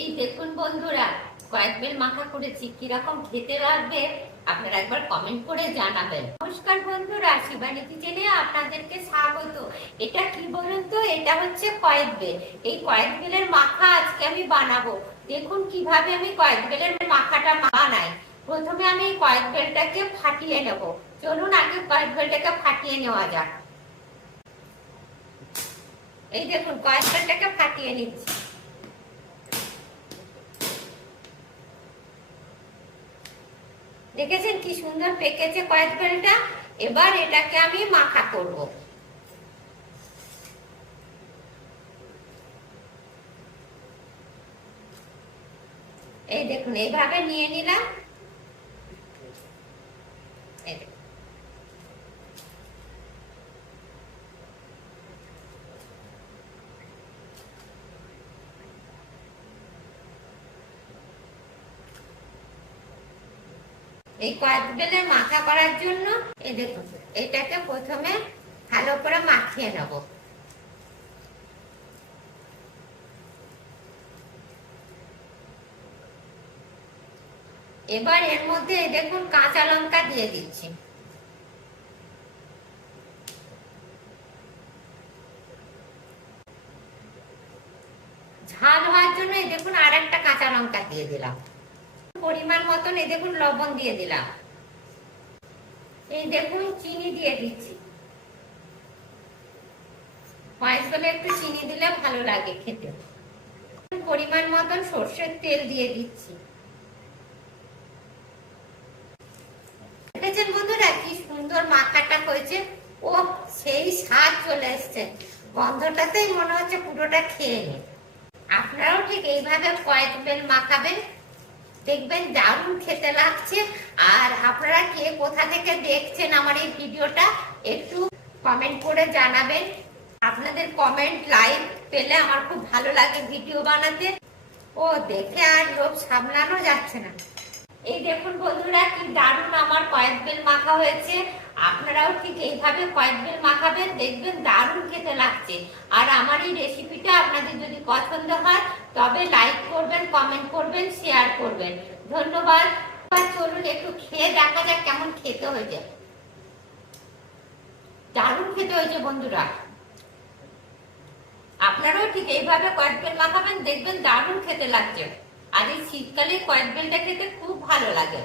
এই দেখুন বন্ধুরা, কয়েক বেল মাখা করেছি, কিরকম খেতে লাগবে আপনারা একবার কমেন্ট করে জানাবেন। নমস্কার বন্ধুরা, শিবানী কিচেনে আপনাদেরকে স্বাগত। এটা কি বলুন তো, এটা হচ্ছে কয়েক বেল। এই কয়েক বেলের মাখা আজকে আমি বানাবো। দেখুন কিভাবে আমি কয়েক বেলের মাখাটা বানাই। প্রথমে আমি এই কয়েক বেলটাকে ফাটিয়ে নেব। চলুন আগে কয়েক বেলটাকে ফাটিয়ে নেওয়া যাক। এই দেখুন কয়েক বেলটাকে ফাটিয়ে নিচ্ছি। দেখেছেন কি সুন্দর পেকেছে কয়েক বেলটা। এবার এটাকে আমি মাখা করব। এই দেখুন এইভাবে নিয়ে নিলাম। এই কয়েক বেলের মাখা করার জন্য এই দেখুন এটাকে প্রথমে ভালো করে মাখিয়ে নেব। এবার এর মধ্যে দেখুন কাঁচা লঙ্কা দিয়ে দিচ্ছি। ঝাল হওয়ার জন্য এই দেখুন আর একটা কাঁচা লঙ্কা দিয়ে দিলাম। পরিমাণ মতন এই দেখুন লবণ দিয়ে দিলাম। এই দেখুন চিনি দিয়ে দিচ্ছি। কয়েক বেলে একটু চিনি দিলে ভালো লাগে খেতে। পরিমাণ মতন সর্ষের তেল দিয়ে দিচ্ছি। দেখেছেন বন্ধুরা কি সুন্দর মাখাটা হয়েছে। ও সেই স্বাদ চলে এসছে, গন্ধটাতেই মনে হচ্ছে পুরোটা খেয়ে নি। আপনারাও ঠিক এইভাবে কয়েক বেল মাখাবেন, দেখবেন দারুণ খেতে লাগছে। আর আপনারা কে কোথা থেকে দেখছেন আমার এই ভিডিওটা একটু কমেন্ট করে জানাবেন। আপনাদের কমেন্ট লাইক পেলে আমার খুব ভালো লাগে ভিডিও বানাতে। ও দেখে আর লোভ সামলানো যাচ্ছে না। এই দেখুন বন্ধুরা কি দারুণ আমার কয়েক বেল মাখা হয়েছে। আপনারাও ঠিক এইভাবে কয়েক বেল মাখাবেন, দেখবেন দারুণ খেতে লাগছে। আর আমার এই রেসিপিটা আপনাদের যদি পছন্দ হয় তবে লাইক করবেন, কমেন্ট করবেন, শেয়ার করবেন। ধন্যবাদ। চলুন একটু খেয়ে দেখা যাক কেমন খেতে হয়েছে। দারুণ খেতে হয়েছে বন্ধুরা। আপনারাও ঠিক এইভাবে কয়েক বেল মাখাবেন, দেখবেন দারুণ খেতে লাগছে। আর এই শীতকালে কয়েক বেলটা খেতে খুব ভালো লাগে।